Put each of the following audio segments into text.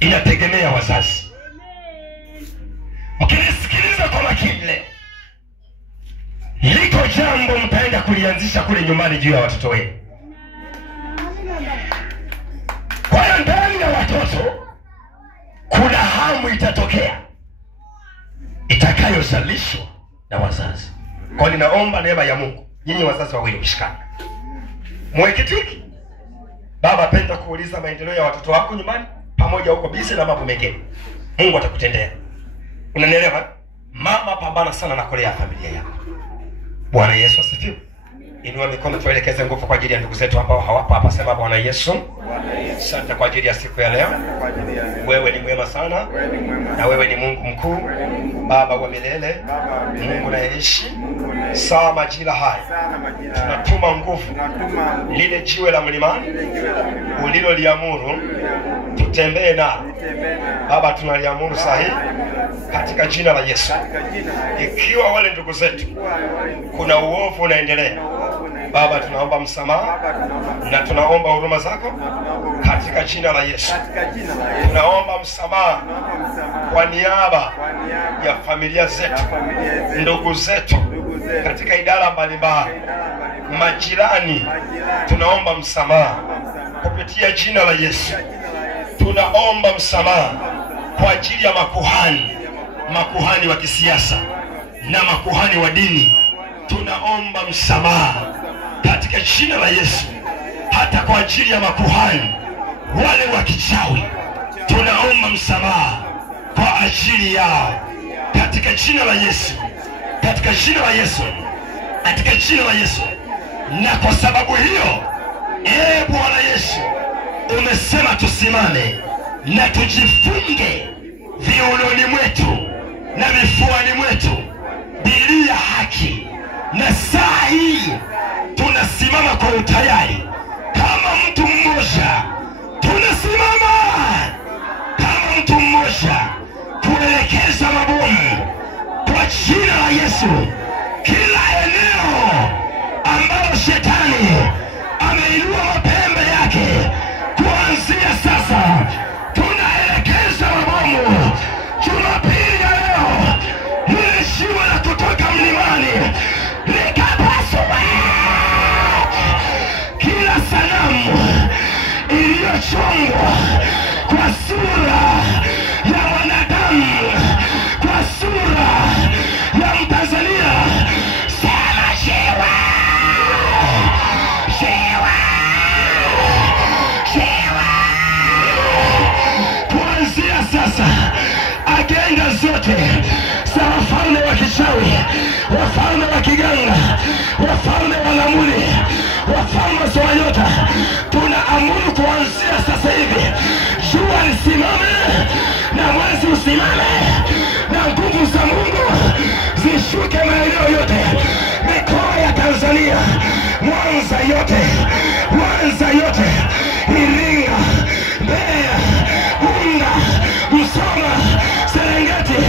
Inategemea wazazi. Mkinisikiliza kwa makini leo, liko jambo mtaenda kulianzisha kule nyumbani juu ya watoto wenu. Kwa hiyo ndani ya watoto kuna hamu itatokea itakayozalishwa na wazazi. Kwa hiyo ninaomba neema ya Mungu, nyinyi wazazi wawili mshikane, mweke tiki. Baba apenda kuuliza maendeleo ya watoto wako nyumbani, pamoja huko bisi na mambo mengine, Mungu atakutendea. Unanielewa? Mama, pambana sana na kulea familia yako. Bwana Yesu asifiwe. Inua mikono tuelekeze nguvu kwa ajili ya ndugu zetu ambao hawapo hapa. Sema Bwana Yesu, asante kwa ajili ya siku ya leo. Wewe ni mwema sana, na wewe ni Mungu mkuu, Baba wa milele, Mungu nayeishi saa majira haya. Tunatuma nguvu lile jiwe la mlimani uliloliamuru tutembee nalo. Baba, tunaliamuru sahihi katika jina la Yesu. Ikiwa wale ndugu zetu kuna uovu unaendelea, Baba, tunaomba msamaha na tunaomba huruma zako katika jina la Yesu. Tunaomba msamaha kwa niaba ya familia zetu, ndugu zetu katika idara mbalimbali, majirani. Tunaomba msamaha kupitia jina la Yesu. Tunaomba msamaha kwa ajili ya makuhani wa kisiasa na makuhani wa dini. Tunaomba msamaha katika jina la Yesu. Hata kwa ajili ya makuhani wale wa kichawi, tunaomba msamaha kwa ajili yao katika jina la Yesu, katika jina la Yesu, katika jina la Yesu. Na kwa sababu hiyo, Bwana Yesu, umesema tusimame na tujifunge viunoni mwetu na vifuani mwetu bidii ya haki. Na saa hii tunasimama kwa utayari kama mtu mmoja, tunasimama kama mtu mmoja kuelekeza mabomu kwa jina la Yesu. Kila eneo ambalo shetani ameinua mapembe yake, kuanzia sasa tunaelekeza mabomu. Jumapili ya leo, lile jiwe la kutoka mlimani likapasua kila sanamu iliyochongwa kwa sura ya wanadamu, kwa sura ya Mtanzania. Sema jiwe, jiwe, jiwe. Kuanzia sasa, agenda zote za wafalme wa kichawi, wafalme wa kiganga, wafalme wa lamuni, wafalme wa nyota, tunaamuru kuanzia sasa hivi jua lisimame na mwezi usimame na nguvu za Mungu zishuke maeneo yote, mikoa ya Tanzania, Mwanza yote, Iringa, Mbeya, Bunda, Musoma, Serengeti,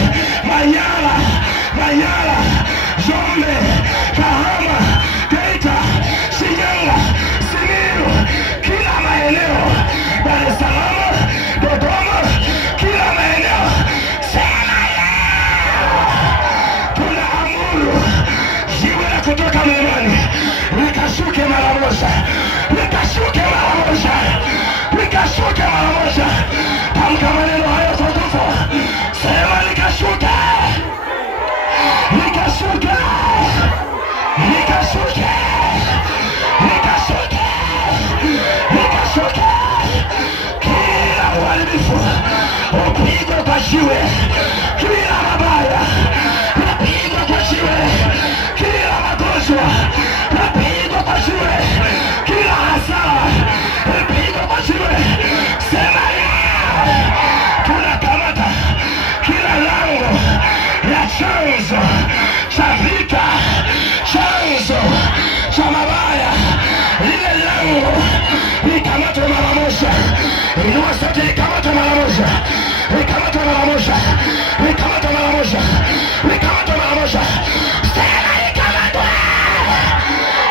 Manyara, Njombe, Kahama, Geita, Shinyanga, Simiyu, kila maeneo, Dar es Salaam, Dodoma, kila maeneo. Sema tunaamuru jiwe la kutoka mlimani likashuke mara moja, likashuke mara moja, likashuke mara moja. Tamka maneno hayo kwa nguvu. Sema likashuke, likashuke, likashuke, likashuke, likashuke. Kila uharibifu upigwe kwa jiwe, kila mabaya upigwe kwa jiwe, kila magonjwa upigwe kwa jiwe, kila hasara upigwe kwa jiwe. Sema tunakamata kila lango la chanzo cha vita, chanzo cha mabaya, lile lango likamatwe mara moja. Inua sauti, likamatwe mara moja, likamatwe mara moja, likamatwe mara moja, likamatwe mara moja. Sema likamatwe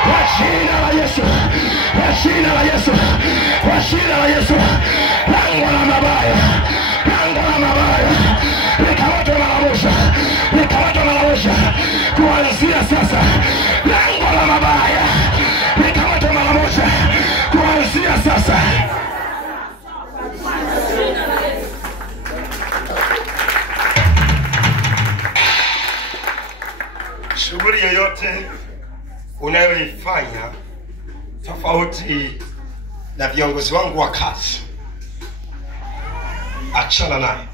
kwa jina la Yesu, kwa jina la Yesu, kwa jina la Yesu. Lango la mabaya kuanzia sasa. Lango la mabaya likamate mara moja kuanzia sasa. Shughuli yoyote unayoifanya tofauti na viongozi wangu wa kazi, achana nayo.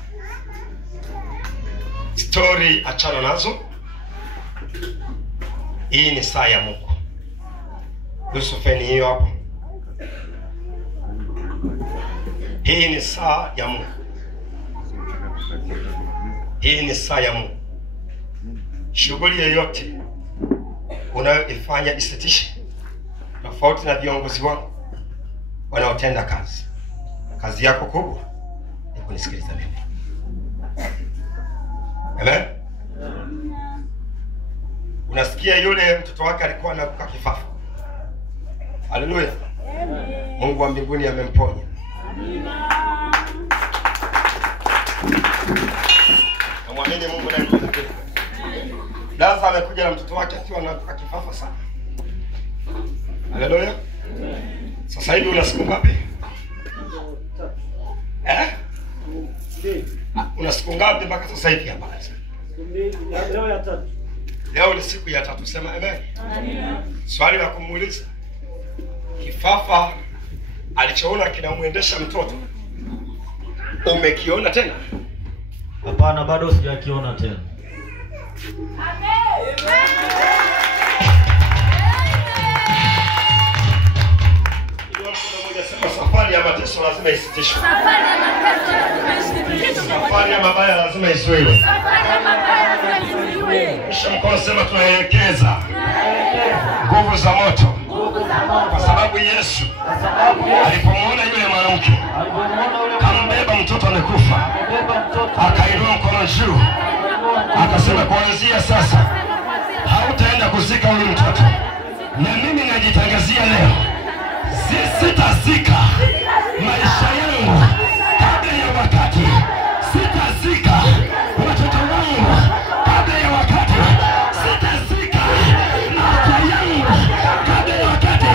Story achana nazo. Hii ni saa ya Mungu. Yusufeni hiyo hapo. Hii ni saa ya Mungu. Hii ni saa ya Mungu. Shughuli yoyote unayoifanya isitishe, tofauti na viongozi wangu wanaotenda kazi. Kazi yako kubwa ni kunisikiliza mimi. Amen. Unasikia yule mtoto wake alikuwa anakuka kifafa. Haleluya. Mungu wa mbinguni amemponya. Mwamini Mungu na mtukufu. Lazaro amekuja na mtoto wake akiwa anakuka kifafa sana. Haleluya. Sasa hivi una siku ngapi? Una siku ngapi mpaka sasa hivi hapa? Leo ya 3. Leo ni siku ya 3. Sema amen. Amen. Swali la kumuuliza. Kifafa alichoona kinamuendesha mtoto, umekiona tena? Hapana, bado sijakiona tena. Amen. Safari ya mateso lazima isitishwe. Safari ya mabaya lazima izuiwe. Kisha mkono sema tunaelekeza nguvu za moto. Kwa sababu Yesu alipomwona yule mwanamke kambeba mtoto amekufa, akainua mkono juu akasema, kuanzia sasa hautaenda kuzika huyu mtoto. Na mimi najitangazia leo, sitazika maisha yangu kabla ya wakati. Sitazika watoto wangu kabla ya wakati. Sitazika maisha yangu kabla ya wakati.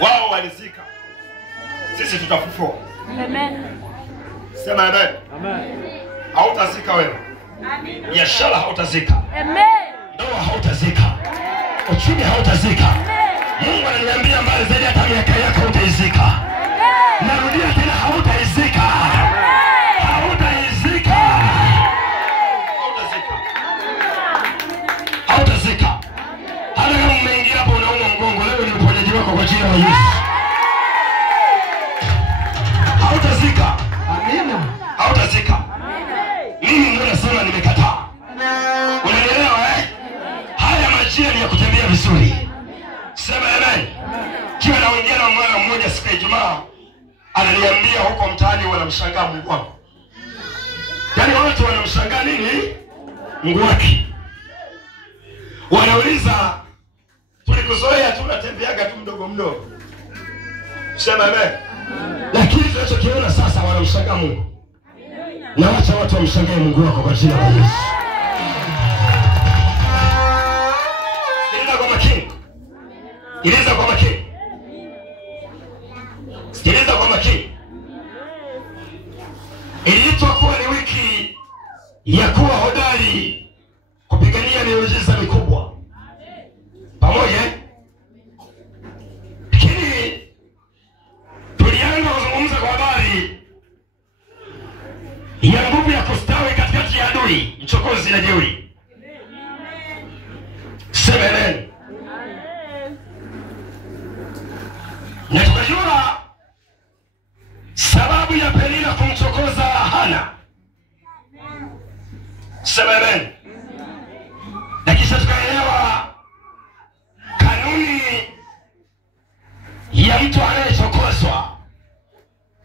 Wao walizika, sisi tutafufua. Amen. Sema amen. Amen. Hautazika wewe. Amen. Biashara hautazika. Amen. Ndoa hautazika. Uchumi hautazika. Mungu ananiambia mbali zaidi, hata miaka yako hautaizika. Amen. Narudia tena, hautaizika. Hautaizika. Hautazika. Hautazika. Hata kama umeingia hapo unauma mgongo, leo ni uponyaji wako kwa jina la Yesu. Hautazika. Amina. Hautazika. Mimi ndio nasema nimekataa. Unanielewa eh? Haya majira ni ya kutembea vizuri. Sema amen. Kiwa naongea na mwana mmoja siku ya Ijumaa, ananiambia huko mtaani wanamshangaa Mungu wangu. Yaani watu wanamshangaa nini? Mungu wake. Wanauliza, tulikuzoea tunatembeaga tu mdogo mdogo. Sema amen. Lakini tunachokiona sasa wanamshangaa Mungu. Na wacha watu wamshangae Mungu wako kwa jina la Yesu. Sikiliza kwa makini. Sikiliza kwa makini. Sikiliza kwa makini. Iliitwa kuwa ni wiki ya kuwa hodari kupigania miujiza mikubwa. Pamoja. Lakini tulianza kuzungumza kwa habari ya nguvu ya kustawi katikati ya adui, mchokozi na jeuri. Sema amen. Na tukajua sababu ya Penina kumchokoza Hana. Sema amen. Na kisha tukaelewa kanuni ya mtu anayechokozwa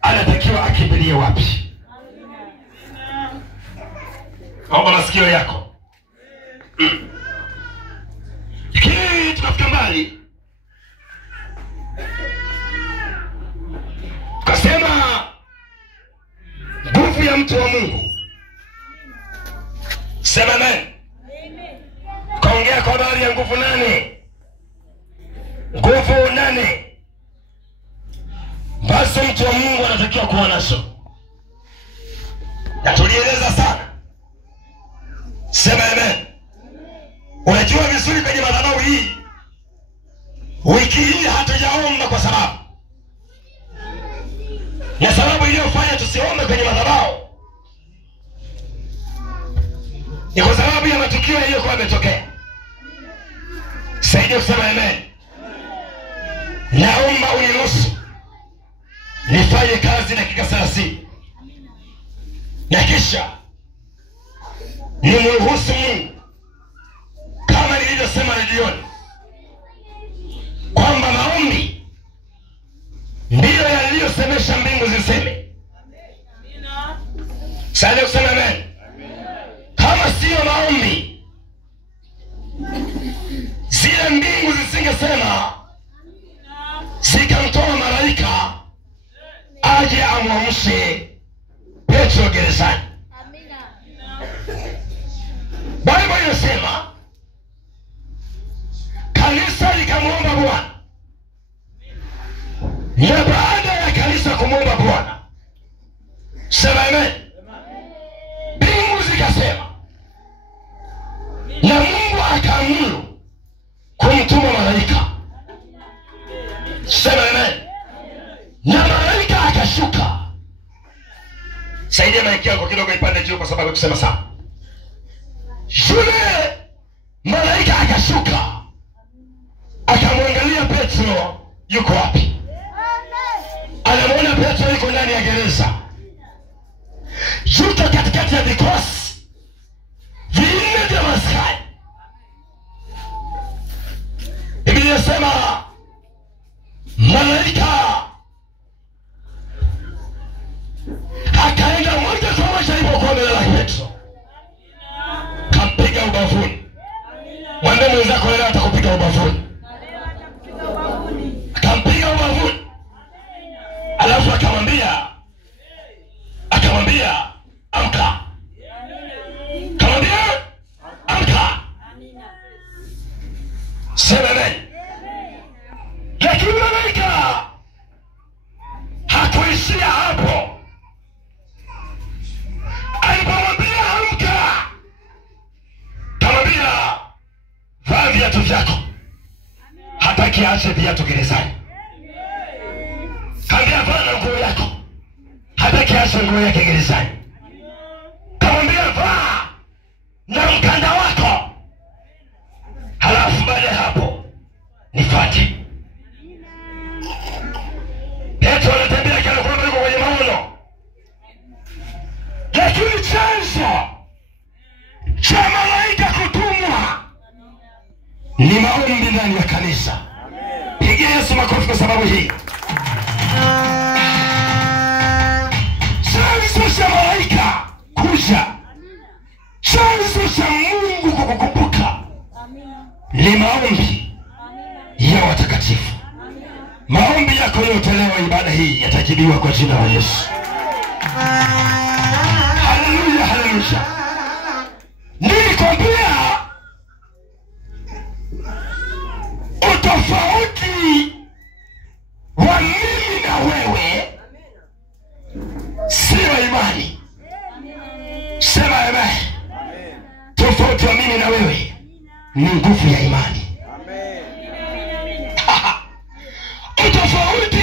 anatakiwa akimbilie wapi. Naomba masikio yako. Lakini tukafika mbali. Mungu. Sema amen. Kaongea kwa habari ya nguvu nane. Nguvu nane. Basi mtu wa Mungu anatakiwa kuwa nazo. Na tulieleza sana. Sema amen. Unajua vizuri kwenye madhabahu hii, wiki hii hatujaomba kwa sababu. Na sababu iliyofanya tusiombe kwenye madhabahu ni kwa sababu ya matukio yaliyokuwa yametokea. Saidia kusema amen. Naomba uniruhusu nifanye kazi dakika 30. Na kisha nimruhusu Mungu, kama nilivyosema redioni, kwamba maombi ndiyo yaliyosemesha mbingu ziseme. Saidia kusema amen. Kama siyo maombi, zile mbingu zisingesema, zikamtoa malaika aje amwamshe Petro gerezani. Biblia inasema kanisa likamwomba Bwana, na baada ya kanisa kumwomba Bwana, sema amen, mbingu zikasema, na Mungu akaamuru kumtuma malaika. Sema amen. Na malaika akashuka. Saidia maiki yako kidogo ipande juu kwa sababu tusema sana. Yule malaika akashuka, akamwangalia Petro yuko wapi. Anamwona Petro yuko ndani ya gereza, yuko katikati ya vikosi vinne vya askari. Biblia inasema malaika akaenda moja kwa moja alipokuwa mbele ya Petro, kampiga ubavuni. Mwambie mwenzako leo atakupiga ubavuni. Kampiga ubavuni. Alafu akamwambia amka. Kamwambia amka. Sema amen. Lakini malaika hakuishia hapo. Alipomwambia amka, kamwambia vaa viatu vyako. Hataki aache viatu gerezani. Kamwambia vaa na nguo yako. Hataki aache nguo yake gerezani. Kamwambia vaa na mkanda wako. Halafu baada ya hapo nifuate. Petro anatembea kana kwamba yuko kwenye maono. Lakini chanzo cha malaika kutumwa ni maombi ndani ya kanisa. Pigia Yesu makofi kwa sababu hii. Chanzo cha malaika kuja, chanzo cha Mungu kukukumbuka ni maombi ya watakatifu. Maombi yako yotolewa ibada hii yatajibiwa kwa jina la Yesu. Haleluya, haleluya. Nilikwambia utofauti wa mimi na wewe sio imani. Sema amen. Tofauti wa mimi na wewe ni nguvu ya imani. Utofauti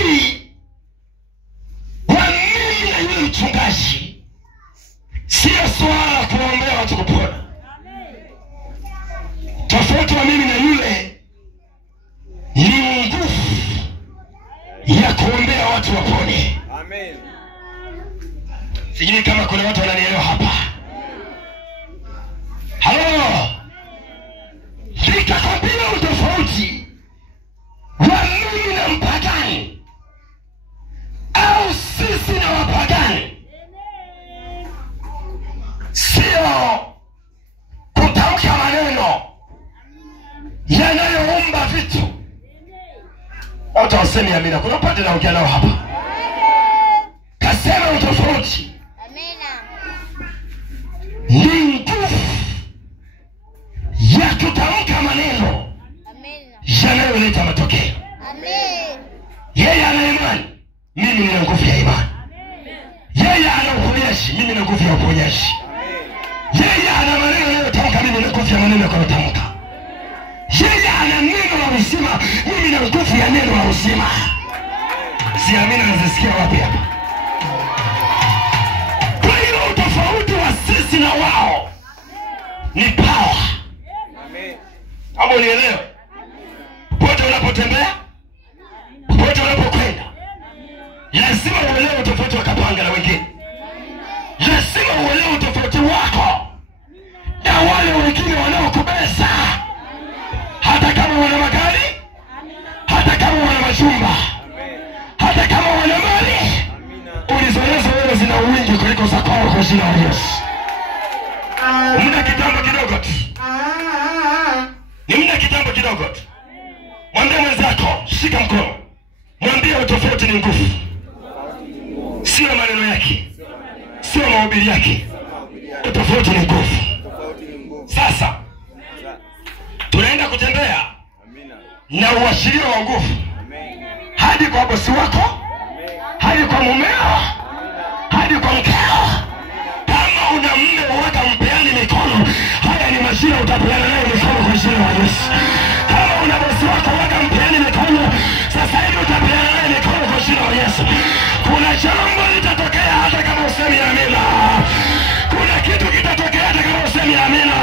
wa mimi na yule mchungaji sio swala kuombea watu kupona. Tofauti wa mimi na yule ni nguvu ya kuombea watu wapone. Amen. Sijui kama kuna watu wananielewa hapa. Halo. Nikakwambia utofauti wa mimi na mpagani au sisi na wapagani sio kutamka maneno yanayoumba vitu. Watu wasemi amina. Kuna upande na ukia nao hapa. Kasema utofauti naye huleta matokeo. Yeye ana imani, mimi nina nguvu ya imani. Yeye ana uponyaji, mimi nina nguvu ya uponyaji. Yeye ana maneno yanayotamka, mimi nina nguvu ya maneno yanayotamka. Yeye ana neno la uzima, mimi nina nguvu ya neno la uzima. Siamini nazisikia wapi hapa? Kwa hiyo utofauti wa sisi na wao ni power. Hapo nielewe. Popote unapotembea, popote unapokwenda, lazima uelewe utofauti wa Kapanga na wengine. Lazima uelewe utofauti wako na wale wengine wanaokubeza. Hata kama wana magari, hata kama wana majumba, hata kama wana mali, ulizonazo wewe zina wingi kuliko za kwao kwa jina la Yesu. Muda kitambo kidogo tu. Ni muda kitambo kidogo tu. Mwambie mwenzako, shika mkono. Mwambie utofauti ni nguvu. Sio maneno yake, sio mahubiri yake. Utofauti ni nguvu. Sasa tunaenda kutembea na uashirio wa nguvu hadi kwa bosi wako, hadi kwa mumeo, hadi kwa mkeo. Kama una mume waka mpeani mikono, haya ni majira utapeana naye mikono kwa jina la Yesu. Kama una bosi wako waka mpeani mikono, sasa hivi utapeana naye mikono kwa jina la Yesu. Kuna jambo litatokea hata kama usemi amina. Kuna kitu kitatokea hata kama usemi amina.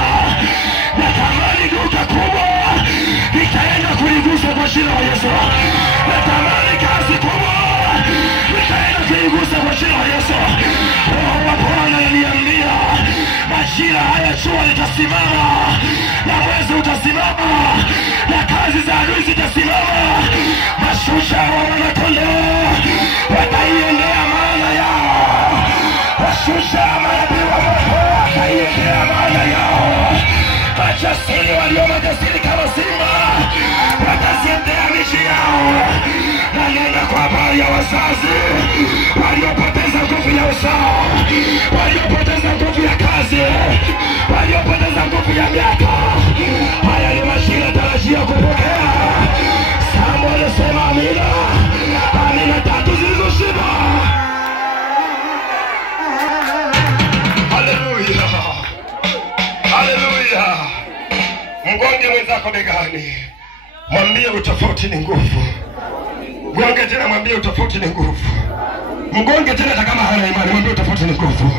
Natamani duka kubwa nitaenda kuligusa kwa jina la Yesu. Natamani kazi kubwa nitaenda kuligusa kwa jina la Yesu. Roho wa Bwana ananiambia majira haya jua litasimama, na mwezi utasimama, na kazi za adui zitasimama. Mashujaa wa Wanakondoo wataiendea maana yao. Mashujaa manabii wa Mungu wataiendea maana yao. Majasiri walio majasiri kama simba wataziendea miji yao. Na nenda kwa habari ya wazazi waliopoteza nguvu ya uzao, waliopoteza nguvu ya kazi, waliopoteza nguvu ya miaka. Haya ni majira tarajia kupokea. Sambo anasema amina. Amina tatu zilizoshiba. Haleluya, haleluya. Mgonge mwenzako begani, mwambie utofauti ni nguvu. Mgonge tena, mwambie utofauti ni nguvu. Mgonge tena hata kama hana imani, mwambie utofauti ni nguvu.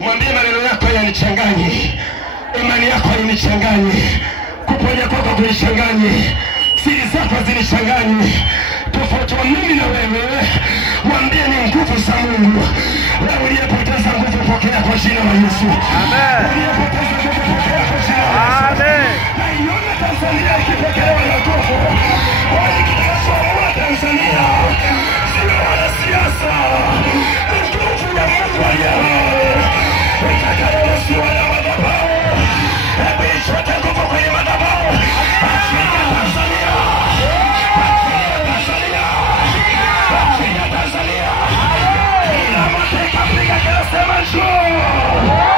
Mwambie maneno yako yanichanganye, imani yako yanichanganye, kuponya kwako kunichanganye, siri zako zinichanganye. Tofauti wa mimi na wewe, mwambie ni nguvu za Mungu. Wewe uliyepoteza nguvu, pokea kwa jina la Yesu. Amen. Uliyepoteza nguvu, pokea kwa jina la Yesu. Amen. Na ione Tanzania ikipokelewa na nguvu. Wale kitakachoamua Tanzania sio wanasiasa, ni nguvu ya Mungu aliye hai. Itakayosiwa na madhabahu, hebu ichote nguvu kwenye madhabahu. Achilia Tanzania, achilia Tanzania, achilia Tanzania. Kila mateka piga kila sema njoo.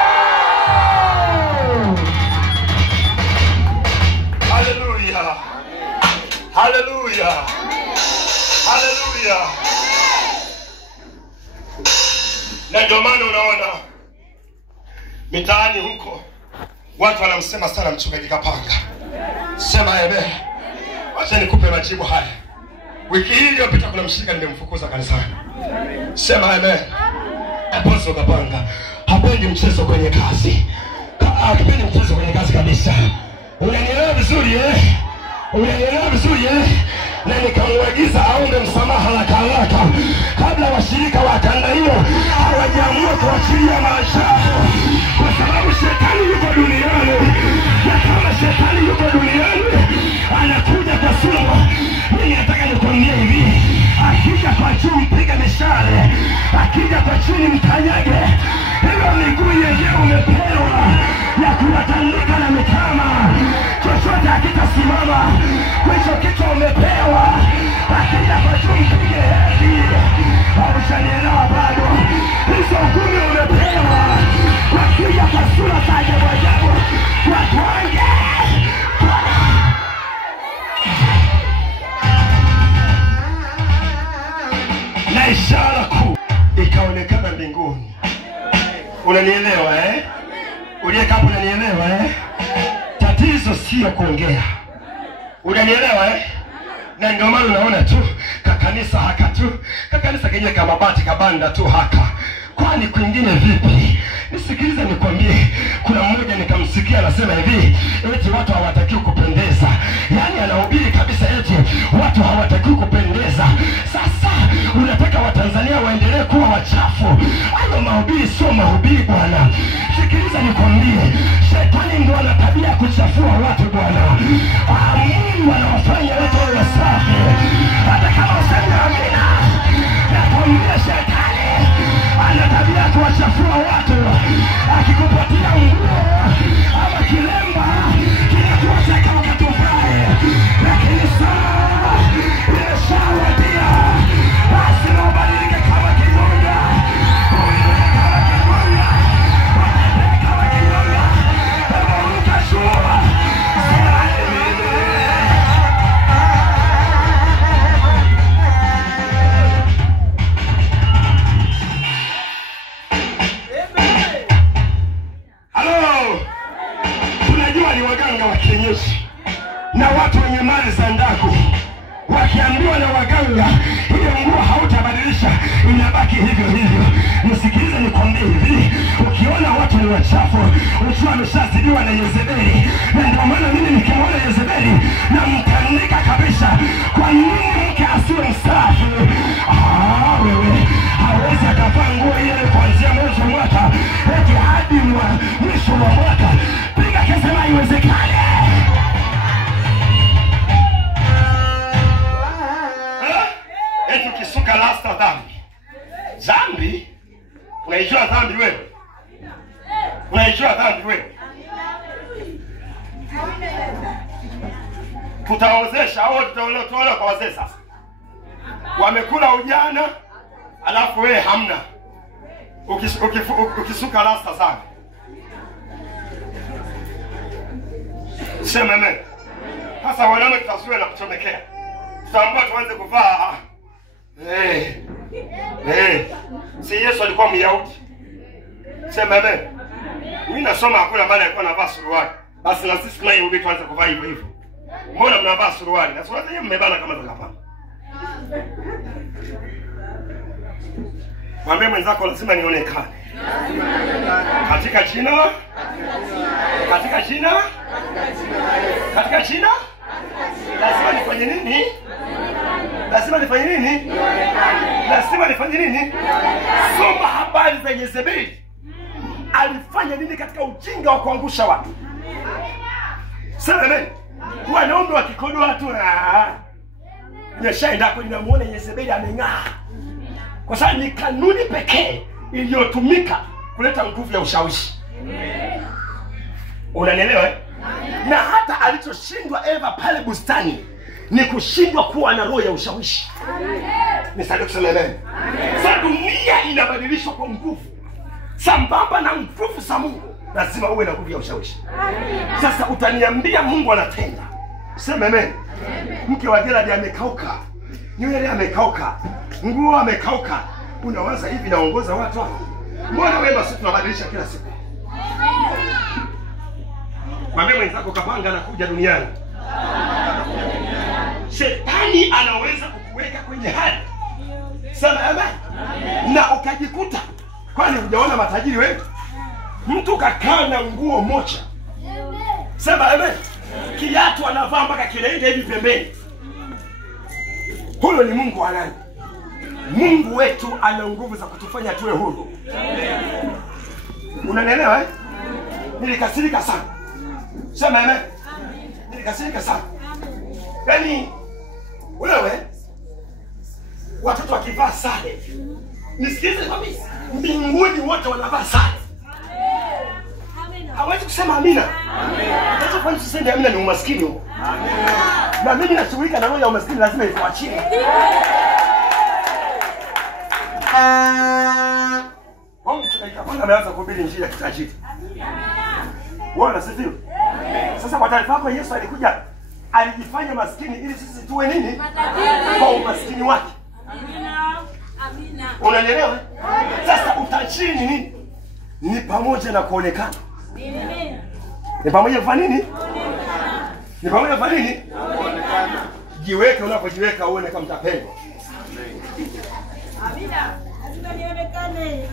Haleluya, haleluya, haleluya. Na ndio maana unaona mitaani huko watu wanamsema sana mchungaji Kapanga. Sema amen. Wacha nikupe majibu haya. Wiki hii iliyopita kuna mshirika nimemfukuza kanisani. Sema amen. Apostle Kapanga hapendi mchezo kwenye kazi. Hapendi mchezo kwenye kazi kabisa. Unanielewa vizuri eh? Unanielewa vizuri eh? Na nikamwagiza aombe msamaha haraka kabla washirika wa kanda hiyo hawajaamua kuachilia maisha. Kwa sababu shetani yuko duniani. Na kama shetani yuko duniani, anakuja kwa sura. Mimi nataka nikwambie hivi, akija kwa juu mpiga mishale, akija kwa chini mkanyage. Hiyo miguu yenyewe umepewa ya kuwatandika na mitama, chochote hakitasimama. Kwa hicho kichwa umepewa, akija kwa juu mpige hedi. Haushanielewa bado? Hizo ngumi umepewa, akija Unanielewa eh? Uliyekaa hapo unanielewa eh? Tatizo sio kuongea. Unanielewa eh? Na ndio maana unaona tu kakanisa haka tu. Kakanisa kenye kama mabati kabanda tu haka. Kwani kwingine vipi? Nisikilize nikwambie, kuna mmoja nikamsikia anasema hivi, eti watu hawatakiwi kupendeza. Yaani anahubiri kabisa eti watu hawatakiwi kupendeza. Sasa unataka Watanzania waendelee kuwa wachafu? Hayo mahubiri sio mahubiri bwana. Sikiliza nikwambie, shetani ndio ana tabia ya kuchafua watu bwana. Mungu anawafanya watu wawe safi. Hata kama useme amina, nakwambia shetani ana tabia kuwachafua watu. Akikupatia nguo ama kilemba kinakuwaseka ukatufae, lakini saa imeshawadia. Basi na ubadilike kama kigonga, uinuke kama kigonga, watembee kama kigonga. Hebu ukashua sema ni waganga wa kienyeji na watu wenye mali za ndagu wakiambiwa na waganga hiyo nguo hautabadilisha, inabaki hivyo hivyo. Nisikilize nikwambie hivi, ukiona watu ni wachafu ujue ameshazidiwa na Yezebeli. Na ndio maana mimi nikimwona Yezebeli na mtandika kabisa. Kwa nini mke asiwe msafi? Wewe hawezi akavaa nguo ile kuanzia mwezi wa mwaka eti hadi mwisho wa mwaka. Piga kesema haiwezekani. Eti ukisuka rasta dhambi. Dhambi? Unaijua dhambi wewe? Unaijua dhambi wewe? Tutaozesha au tutaona kwa wazee sasa. Wamekula ujana alafu wewe hamna. Ukisuka rasta sana. Sema amen. Sasa wanaume tutasuwe na kuchomekea. Tutaambiwa tuanze kuvaa. Si Yesu alikuwa Myahudi. Sema amen. Mimi nasoma hakuna maana alikuwa anavaa suruali. Basi na sisi tunayehubiri tuanze kuvaa hivyo hivyo. Mbona mnavaa suruali? Na suruali yenyewe mmebana kama za kapana. Mwambie mwenzako lazima nionekane. Katika jina. Katika jina. Katika jina. Lazima nifanye nini? Lazima nifanye nini? Lazima nifanye nini? Soma habari za Yezebeli. Alifanya nini katika ujinga wa kuangusha watu? Sema amen. Wanaume wakikodoa watu nimeshaenda kwa ninamuona Yezebeli ameng'aa. Kwa sababu ni kanuni pekee iliyotumika kuleta nguvu ya ushawishi. Unanielewa eh? Na hata alichoshindwa Eva pale bustani ni kushindwa kuwa na roho ya ushawishi. Nisaidia kusema amen. Sasa dunia inabadilishwa kwa nguvu. Sambamba na nguvu za Mungu lazima uwe na nguvu ya ushawishi. Sasa utaniambia Mungu anatenda. Sema amen. Mke wa Gerald amekauka. Nywele amekauka. Nguo amekauka. Unawaza hivi naongoza watu hapo. Mbona wewe basi tunabadilisha kila siku? Mwambie mwenzako kapanga anakuja duniani. Shetani anaweza kukuweka kwenye hali. Sema amen. Na ukajikuta kwani hujaona matajiri wewe? Mtu kakaa na nguo moja. Sema amen. Kiatu anavaa mpaka kileende hivi pembeni. Huyo ni Mungu wa nani? Mungu wetu ana nguvu za kutufanya tuwe huru. Unanielewa eh? Nilikasirika sana. Sema amen. Nilikasirika sana. Yaani wewe watoto wakivaa sare. Nisikize kabisa. Mbinguni wote wanavaa sare. Hawezi kusema amina. Acha kwanza tuseme amina ni umaskini huo. Na mimi nashughulika na roho ya umaskini lazima ifuachie. Kwanza ameanza kuhubiri injili ya kitajiri. Wewe unasifiwa? Sasa kwa taarifa yako Yesu alikuja alijifanya maskini ili sisi tuwe nini? Matajiri. Kwa umaskini wake. Amina. Amina. Unanielewa? Sasa utajiri ni nini? ni pamoja na kuonekana. Ni pamoja na kufanya nini? Ni pamoja na kufanya nini? Jiweke, unapojiweka uone kama mtapendwa. Amina. Lazima nionekane.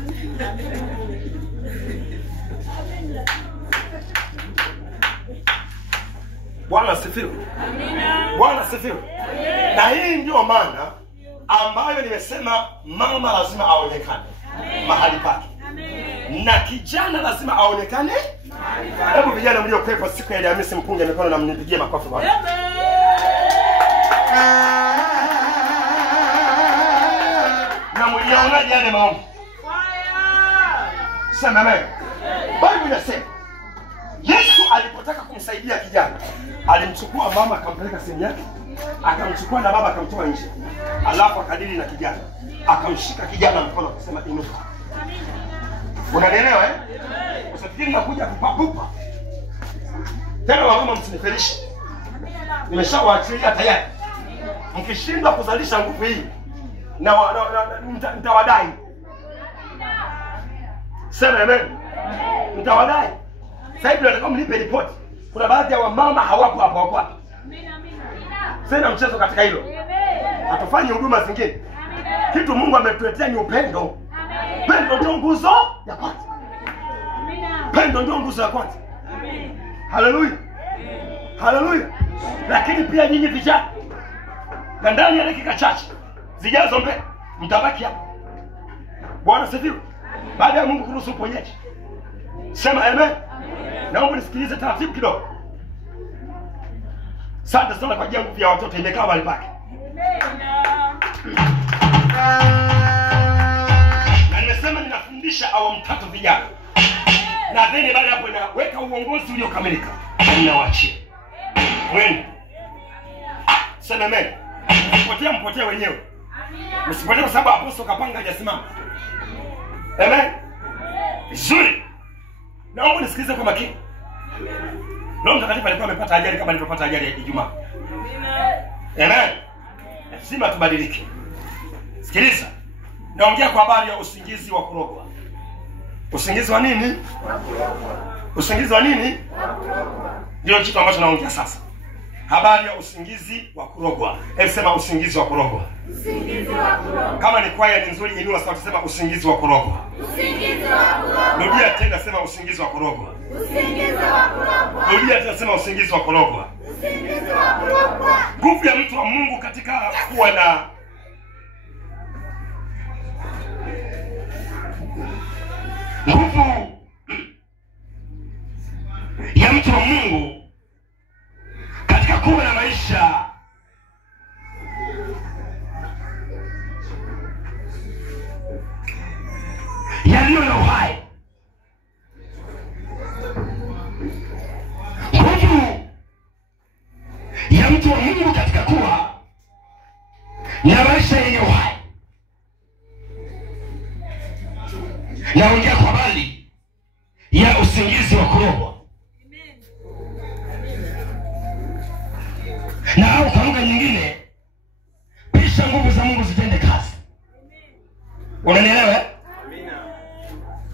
Bwana asifiwe. Amina. Bwana asifiwe. Na hii ndio maana ambayo nimesema mama lazima aonekane mahali pake. Na kijana lazima aonekane. Hebu vijana mliokuwepo siku ya Alhamisi mpunge mikono na mnipigie makofi bwana. Na mlionaje yale maombi? Sema amen. Biblia inasema Yesu alipotaka kumsaidia kijana, alimchukua mama akampeleka sehemu yake, akamchukua na baba akamtoa nje. Alafu akadili na kijana, akamshika kijana mkono akasema inuka. Unanielewa eh? Usifikiri nakuja kupapupa. Tena mama msinifelishe. Nimeshawaachilia tayari. Mkishindwa kuzalisha nguvu hii na mtawadai. Sema amen. Mtawadai. Sasa hivi nataka mnipe ripoti. Kuna baadhi ya wamama hawapo hapo hapo. Sina mchezo katika hilo. Hatufanyi huduma zingine. Kitu Mungu ametuletea ni upendo. Pendo ndio nguzo ya kwanza. Pendo ndio nguzo ya kwanza. Haleluya. Haleluya. Lakini pia nyinyi vijana, na ndani ya dakika chache zijazo mbele mtabaki hapa. Bwana asifiwe. Baada ya Mungu kuruhusu uponyaji. Sema amen. Naomba nisikilize taratibu kidogo. Asante sana kwa ajili ya nguvu ya watoto imekaa mahali pake. Na nimesema ninafundisha awamu 3 vijana. Na then baada hapo inaweka uongozi uliokamilika. Ninawaachia. Mwende. Sema amen. Msipotee wenyewe. Msipotee kwa sababu apostol kapanga hajasimama. Amen. Vizuri. Naomba nisikilize kwa makini. Roho Mtakatifu alikuwa amepata ajali kama nilipopata ajali ya Ijumaa. Amen. Lazima tubadilike. Sikiliza. Naongea kwa habari ya usingizi wa kurogwa. Usingizi wa nini? Usingizi wa nini? Ndio kitu ambacho naongea sasa. Habari ya usingizi wa kurogwa. Hebu sema usingizi wa kurogwa. Usingizi wa kurogwa. Kama ni kwaya ni nzuri inua sauti sema usingizi wa kurogwa. Usingizi wa kurogwa. Rudia tena sema usingizi wa kurogwa. Usingizi wa kurogwa. Rudia tena sema usingizi wa kurogwa. Usingizi wa kurogwa. Nguvu ya mtu wa Mungu katika kuwa na nguvu ya mtu wa Mungu katika kuwa na maisha yaliyo na uhai. Nguvu ya mtu wa Mungu katika kuwa na maisha yenye uhai. Naongea kwa habari ya usingizi wa kurogwa. Na au kwa lugha nyingine, pisha nguvu za Mungu zitende kazi. Unanielewa? Amina.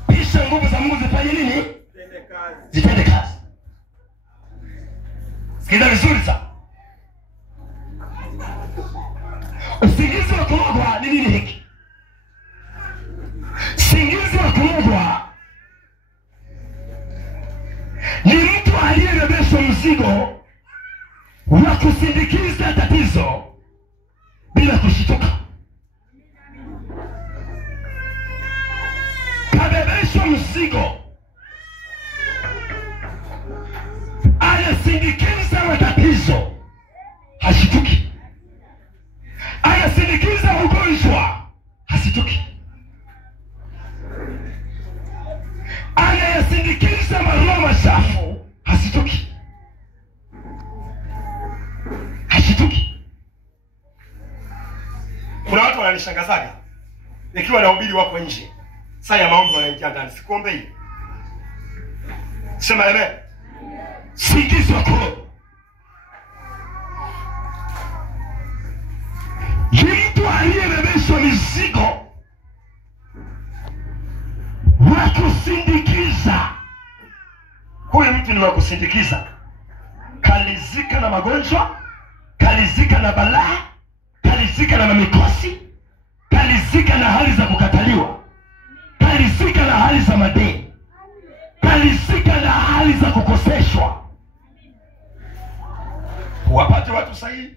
Pisha nguvu za Mungu zifanye nini? Zitende kazi. Zitende kazi. Sikiza vizuri sana. Usingizi wa kurogwa ni nini hiki? Usingizi wa kurogwa ni mtu aliyebebeshwa mzigo wa kusindikiza tatizo bila kushituka. Kabebeshwa mzigo, anasindikiza matatizo, hashituki. Anasindikiza ugonjwa, hasituki. Anayasindikiza maroho machafu, hasituki. Hashituki. Kuna watu wananishangazaga ikiwa na ubiri wako nje, saa ya maombi wanaingia ndani. Sikuombei. Sema amen. Usingizi wa kurogwa ni mtu aliyebebeshwa mizigo wa kusindika huyu mtu ni wa kusindikiza. Kalizika na magonjwa, kalizika na balaa, kalizika na mikosi, kalizika na hali za kukataliwa, kalizika na hali za madeni, kalizika na hali za kukoseshwa. Wapate watu sahihi,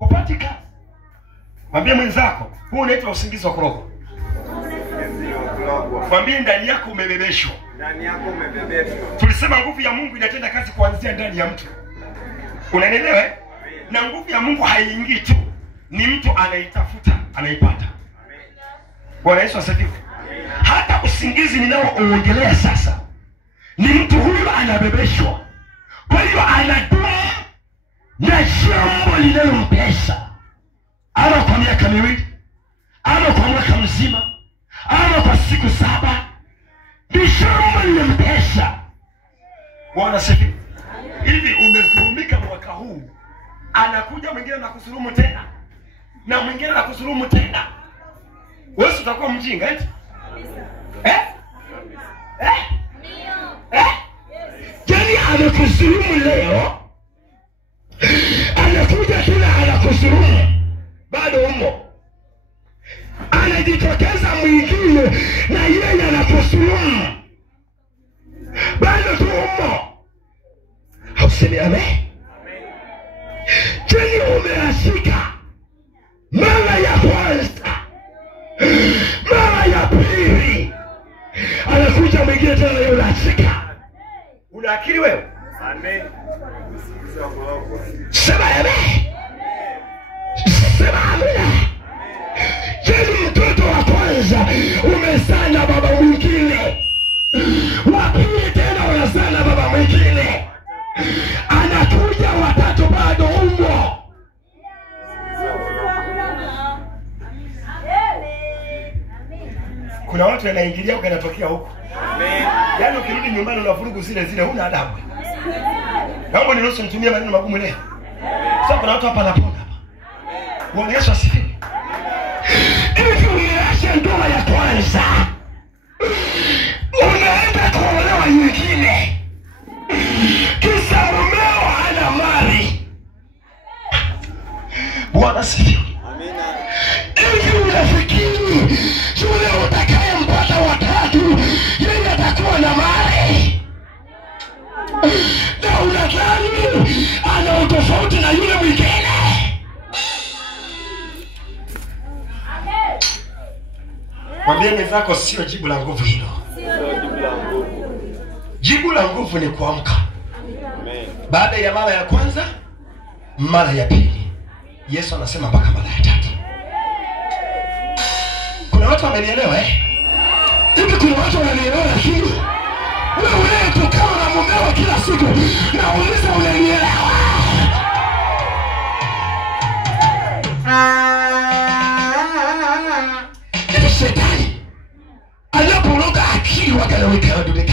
upate kazi. Mwambie mwenzako, huu unaitwa usingizi wa kuroga. Mwambie ndani yako umebebeshwa. Ndani yako umebebeshwa. Tulisema nguvu ya Mungu inatenda kazi kuanzia ndani ya mtu. Unaelewa? Na nguvu ya Mungu haiingii tu. Ni mtu anaitafuta, anaipata. Bwana Yesu asifiwe. Hata usingizi ninaoongelea sasa, ni mtu huyu anabebeshwa. Kwa hiyo anadua na jambo linalompesa. Ama kwa miaka miwili, ama kwa mwaka mzima, ama kwa siku 7. Ni jambo linalompesa. Bwana asifiwe. Hivi umezulumika mwaka huu, anakuja mwingine na kusurumu tena, na mwingine na kusurumu tena. Wewe utakuwa mjinga eti? Jani anakusurumu leo, anakuja tena anakusurumu, bado umo. Anajitokeza mwingine na yeye anakusurumu, bado tu umo. Hausemi amen? Jani umeashika mara ya kwanza, mara ya pili, anakuja mwingine tena yeye unashika. Una akili wewe? Amen. Sema amen. Sema amen. Jani mtoto wa kwanza umezaa na baba mwingine, wa pili tena unazaa na baba mwingine, anakuja watatu bado umo. Kuna watu wanaingilia huko yanatokea huko. Amen. Yaani ukirudi nyumbani unavurugu zile huna adabu. Naomba niruhusu nitumie maneno magumu leo. Sasa kuna watu hapa wanapona hapa. Bwana Yesu asifiwe. Hivi umeacha ndoa ya kwanza, unaenda kuolewa nyingine, kisa mumeo hana mali. Bwana asifiwe. Amina. Hivi unafikiri yule utakayempata watatu yeye atakuwa na mali? Na unadhani ana utofauti na yule mwingine? Mwambie mwenzako sio jibu la nguvu hilo. Jibu la nguvu ni kuamka. Amen. Baada ya mara ya kwanza, mara ya pili, Yesu anasema mpaka mara ya 3. Kuna watu wamenielewa hivi? Kuna watu wamenielewa, lakini wewe tukao na mumeo kila siku na uliza unanielewa? Shetani anaporoga akili wakalaweka wadulika.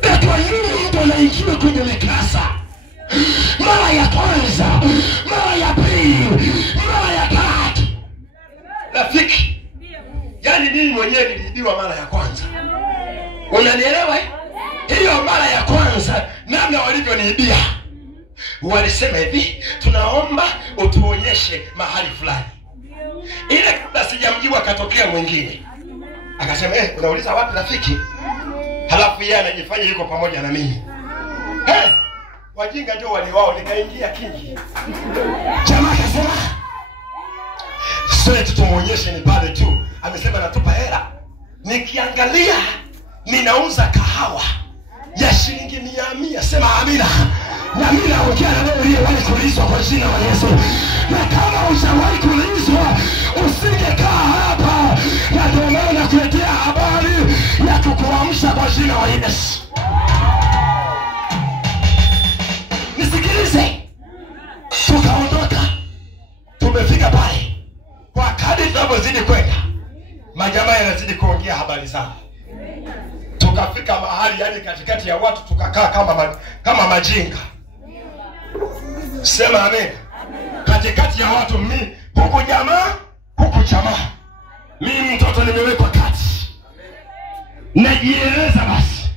Kwa nini mtu anaingia kwenye mikasa? Mara ya kwanza, mara ya pili, mara ya 3. Rafiki, yani mimi mwenyewe niliibiwa mara ya kwanza. Unanielewa? Hiyo mara ya kwanza namna walivyoniibia, walisema hivi, tunaomba utuonyeshe mahali fulani. Ile kabla sijamjibu akatokea mwingine. Akasema unauliza wapi rafiki? Halafu yeye anajifanya yuko pamoja na mimi. Wajinga ndio wale wao, nikaingia kingi. Jamaa akasema sasa tumuonyeshe ni pale tu. Amesema natupa hela. Nikiangalia ninauza kahawa ya shilingi 100. Sema amina. Na mimi naongea na wewe ile wale kulizwa kwa jina la Yesu. Na kama ushawahi kulizwa, usingekaa hapa. Na ndio maana nakuletea habari ya kukuamsha kwa jina la Yesu. Nisikilize. Tukaondoka. Tumefika pale. Kwa kadri tunavyozidi kwenda, majamaa yanazidi kuongea habari zao. Tukafika mahali yani katikati ya watu tukakaa kama majinga. Sema amen. Katikati ya watu, mimi huku jamaa, huku jamaa. Mimi mtoto nimewekwa kati. Najieleza basi.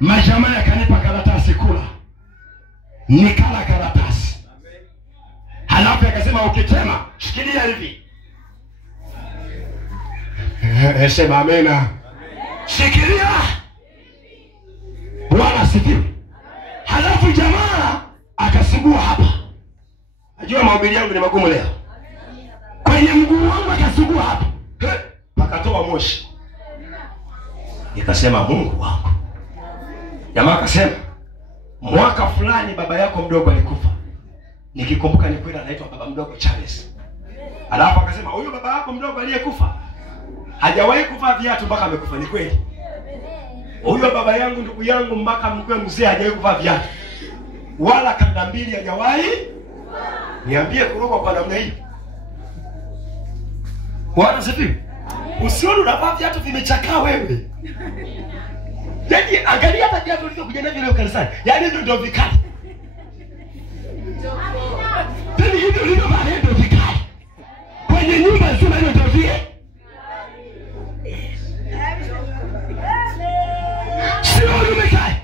Majamaa yakanipa karatasi kula. Nikala karatasi. Halafu akasema ukitema shikilia hivi. Sema amena. Shikilia. Bwana asifiwe. Halafu jamaa akasugua hapa. Najua mahubiri yangu ni magumu leo. Kwenye mguu wangu akasugua hapa. Pakatoa moshi. Nikasema Mungu wangu. Jamaa akasema mwaka fulani baba yako mdogo alikufa. Nikikumbuka ni kweli anaitwa baba mdogo Charles. Alafu akasema huyo baba yako mdogo aliyekufa hajawahi kuvaa viatu mpaka amekufa. Ni kweli. Huyo baba yangu ndugu yangu mpaka mkwe mzee hajawahi kuvaa viatu. Wala kanda mbili hajawahi. Niambie kuroga kwa namna hii. Bwana asifiwe. Usione unavaa viatu vimechakaa wewe. Yaani angalia hata viatu ulivyokuja navyo leo kanisani. Yaani hivyo ndio vikali. Yaani hivyo ulivyovaa ndio vikali. Kwenye nyumba nzima hiyo ndio vikali. Sio umekaa.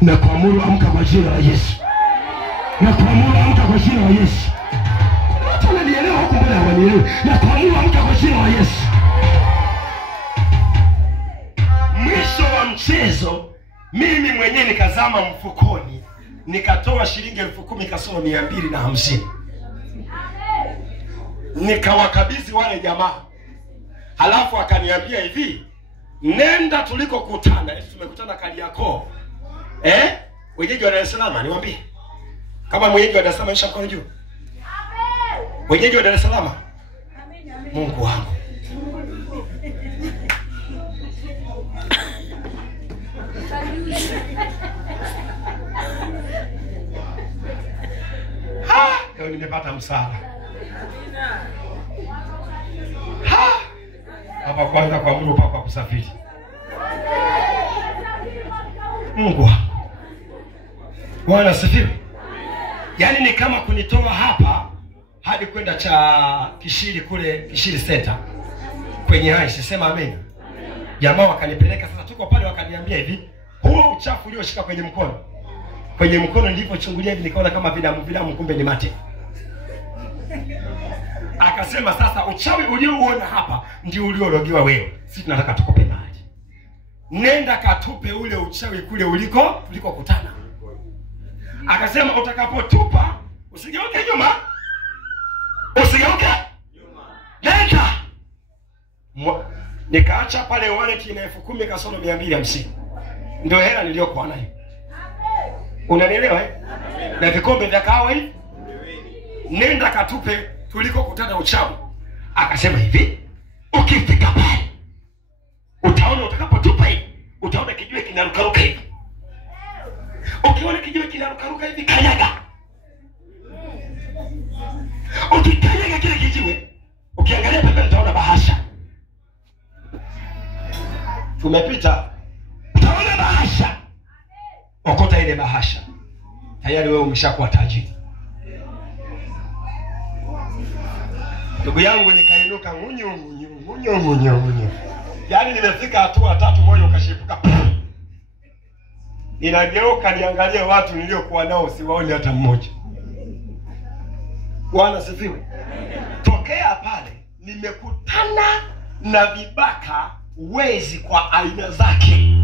Na kuamuru amka kwa jina la Yesu. Na kuamuru amka kwa jina la Yesu. Watu wananielewa huko mbele hawanielewi. Na kuamuru amka kwa jina la Yesu. Mwisho wa mchezo mimi mwenyewe nikazama mfukoni, nikatoa shilingi 10,000 kasoro 250. Nikawakabidhi wale jamaa. Halafu akaniambia hivi, nenda tulikokutana. Tumekutana Kariakoo. Wenyeji wa Dar es Salaam niwaambie. Kama mwenyeji wa Dar es Salaam nisha mkono juu. Wenyeji wa Dar es Salaam. Mungu wangu. Leo nimepata msaada. Hapa kwanza kwa Mungu papa kusafiri. Mungu wangu. Bwana asifiwe. Yaani ni kama kunitoa hapa hadi kwenda cha Kishiri kule Kishiri Center kwenye hai, sema amen. Jamaa wakanipeleka sasa, tuko pale wakaniambia hivi, huo uchafu ulioshika kwenye mkono. Kwenye mkono nilipochungulia hivi nikaona kama vidamu kumbe ni mate. Akasema sasa uchawi uliouona hapa ndio uliologiwa wewe. Sisi tunataka tukupe maji. Nenda katupe ule uchawi kule ulikokutana. Akasema utakapotupa usigeuke nyuma. Usigeuke nyuma. Nenda. Nikaacha pale wallet ina 10,000 kasoro 250. Ndio hela niliyokuwa nayo. Unanielewa Na vikombe vya kahawa hivi. Nenda katupe tulikokutana uchawi. Akasema hivi, ukifika pale utaona utakapotupa hivi, utaona kijiwe kinarukaruka hivi. Ukiona kijiwe kinarukaruka hivi, kanyaga. Ukikanyaga kile kijiwe, ukiangalia pembeni utaona bahasha. Tumepita, utaona bahasha. Okota ile bahasha. Tayari wewe umeshakuwa tajiri. Ndugu yangu nikainuka ngunyu. Yaani nimefika hatua 3 moyo ukashipuka. Ninageuka niangalie watu niliokuwa nao siwaone hata mmoja. Bwana sifiwe. Tokea pale nimekutana na vibaka wezi kwa aina zake.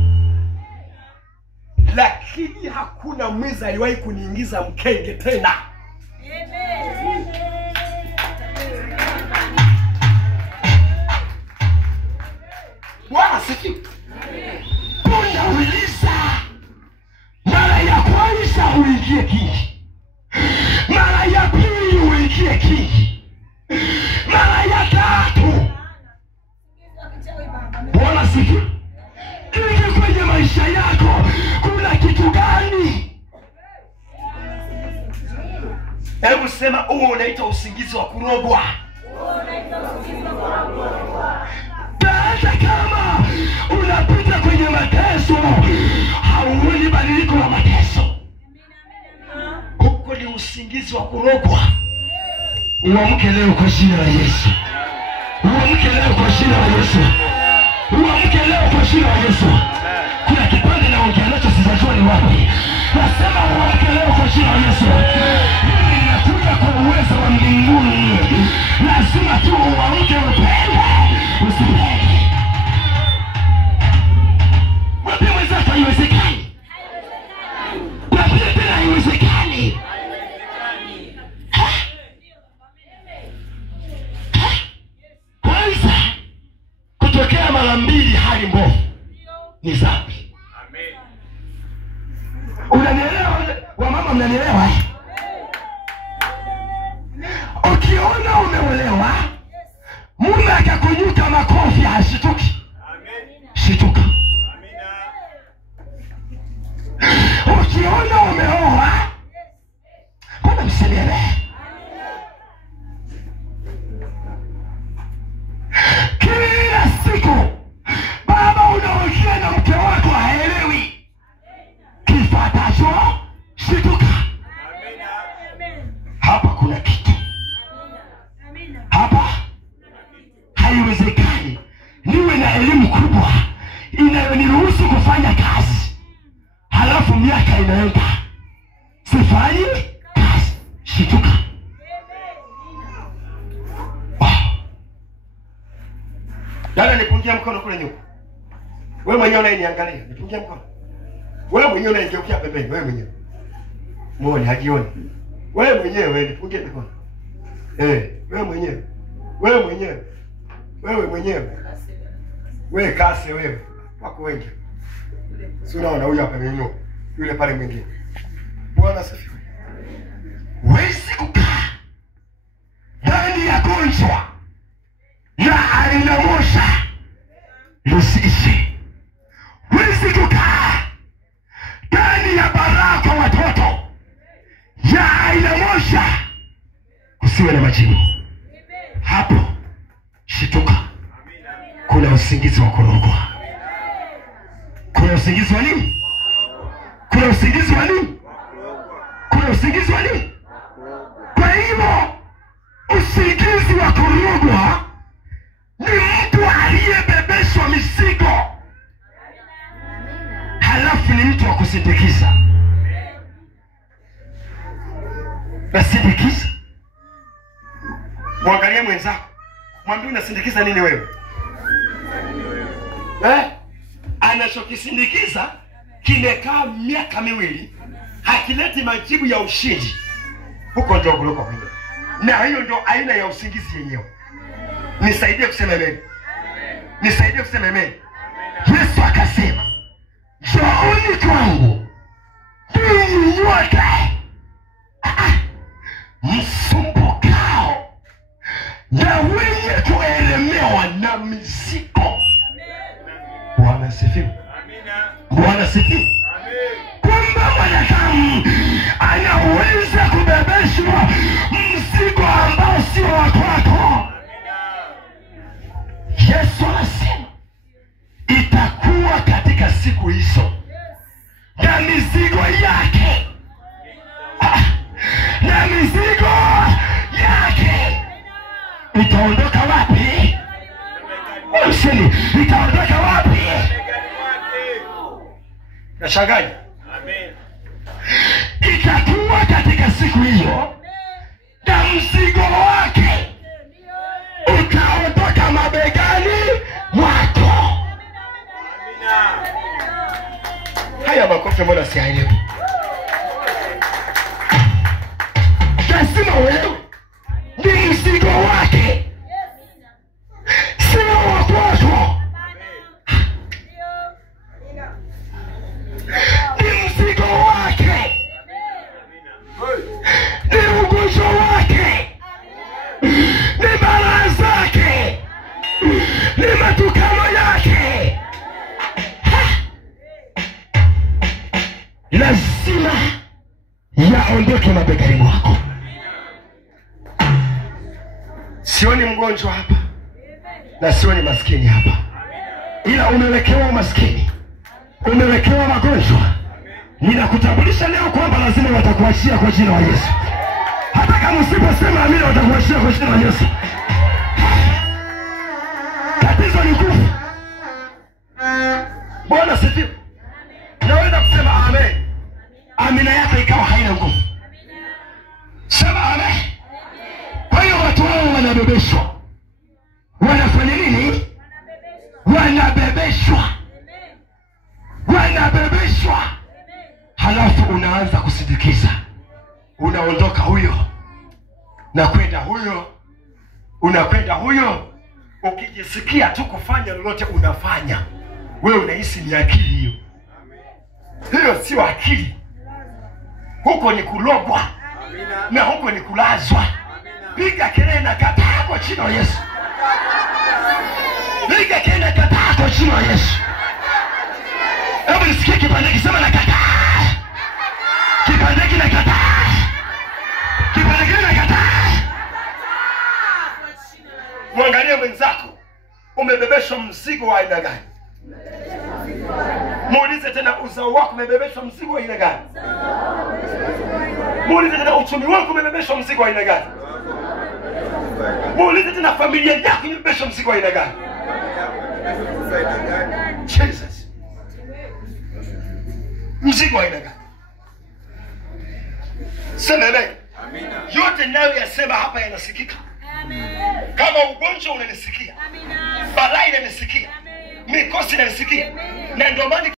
Lakini hakuna mwizi aliwahi kuniingiza mkenge tena. Bwana sifiwe. Unauliza mara ya kwanza uingie kingi, mara ya pili uingie kingi, mara ya 3. Bwana sifiwe. Ili kwenye maisha yako kuna kitu gani? Hebu sema huo unaitwa usingizi wa kurogwa. Hata kama unapita kwenye mateso, hauoni badiliko la mateso. Huko ni usingizi wa kurogwa. Uamke leo kwa jina la Yesu. Uamke leo kwa jina la Yesu. Uamke leo kwa jina la Yesu. Kuna jina la Yesu. Mimi ninakuja kwa uwezo wa mbinguni. Lazima tu uamke upende, usipende. Mwambie mwenzako haiwezekani. Mwambie tena haiwezekani. Kwanza, kutokea mara mbili hali mbovu ni dhambi. Unanielewa? Wamama mnanielewa? Ukiona umeolewa, mume akakunyuka makofi hashituki. Shituka. Ukiona umeoa, mbona msinielewe? Kila siku baba unaongea na mke wako haelewi. Kifuatacho, shituka. Hapa kuna kitu. Hapa haiwezekani niwe na elimu kubwa inayoniruhusu kufanya kazi, halafu miaka inaenda sifanyi kazi. Shituka. Dada, nipungia mkono kule nyuma. Wewe mwenyewe unaniangalia, nipungia mkono. Wewe mwenyewe unaingeukia pembeni, wewe mwenyewe. Muone hajioni. Wewe mwenyewe nipungie mkono. Wewe mwenyewe. Wewe mwenyewe. Wewe mwenyewe. Wewe kase wewe. Wako wengi. Si unaona huyu hapa mwenyewe. Yule pale mwingine. Bwana asifiwe. Wezi kukaa ndani ya gonjwa na aina moja lisiishi. Wezi kukaa ndani ya baraka watoto ya aina moja kusiwe na majibu. Hapo shituka. Kuna usingizi wa kurogwa. Kuna usingizi wa nini? Kuna usingizi wa nini? Kuna usingizi wa nini? Kwa hivyo usingizi wa kurogwa ni mtu aliyebebeshwa mizigo, halafu ni mtu wa kusindikiza. Nasindikiza. Mwangalie mwenzako, mwambie unasindikiza nini wewe? Anachokisindikiza kimekaa miaka miwili, hakileti majibu ya ushindi. Huko ndio kuruka huko. Na hiyo ndio aina ya usingizi yenyewe. Nisaidie kusema amen. Nisaidie kusema amen. Yesu akasema, "Njooni kwangu ninyi nyote msumbukao na wenye kuelemewa na mizigo." Bwana asifiwe. Bwana asifiwe. Kwamba mwanadamu anaweza kubebeshwa mzigo ambao sio wa kwako. Yesu anasema itakuwa katika siku hizo na mizigo yake, na mizigo yake itaondoka wapi? Usini, itaondoka wapi? Nashangaa. Amen. Itakuwa katika siku hiyo na mzigo wake utaondoka mabegani mwako. Haya makofi mbona si haelewi? Lazima wewe ni mzigo wake, sio wa kwako. Ni mzigo wake, ni ugonjwa wake, ni balaa zake, ni matukano yake. Lazima yaondoke mabegani mwako. Sioni mgonjwa hapa na sioni maskini hapa, ila umewekewa maskini, umewekewa magonjwa. Ninakutambulisha leo kwamba lazima watakuachia kwa jina la Yesu. Hata kama usiposema amina, watakuachia kwa jina la Yesu. Tatizo ni nguvu. Bwana sifiwe. Naweza kusema amen, amina yako ikawa haina nguvu. Alafu unaanza kusindikiza, unaondoka huyo na kwenda huyo, unakwenda huyo. Ukijisikia tu kufanya lolote unafanya, wewe unahisi ni akili hiyo. Hiyo sio akili, huko ni kulogwa na huko ni kulazwa. Piga kelele na kataa kwa jina la Yesu. Piga kelele na kataa kwa jina la Yesu. Hebu nisikie kipande kisema na kataa. Kipande kile kataa. Kipande kile kataa. Mwangalie mwenzako, umebebeshwa mzigo wa aina gani? Muulize tena, uzao wako umebebeshwa mzigo wa aina gani? Muulize tena, uchumi wako umebebeshwa mzigo wa aina gani? Muulize tena, familia yako imebebeshwa mzigo wa aina gani? Jesus. Mzigo wa aina gani? Sema amen. Yote nayo yasema hapa yanasikika. Kama ugonjwa unanisikia, balaa inanisikia, mikosi inanisikia, na ndio maana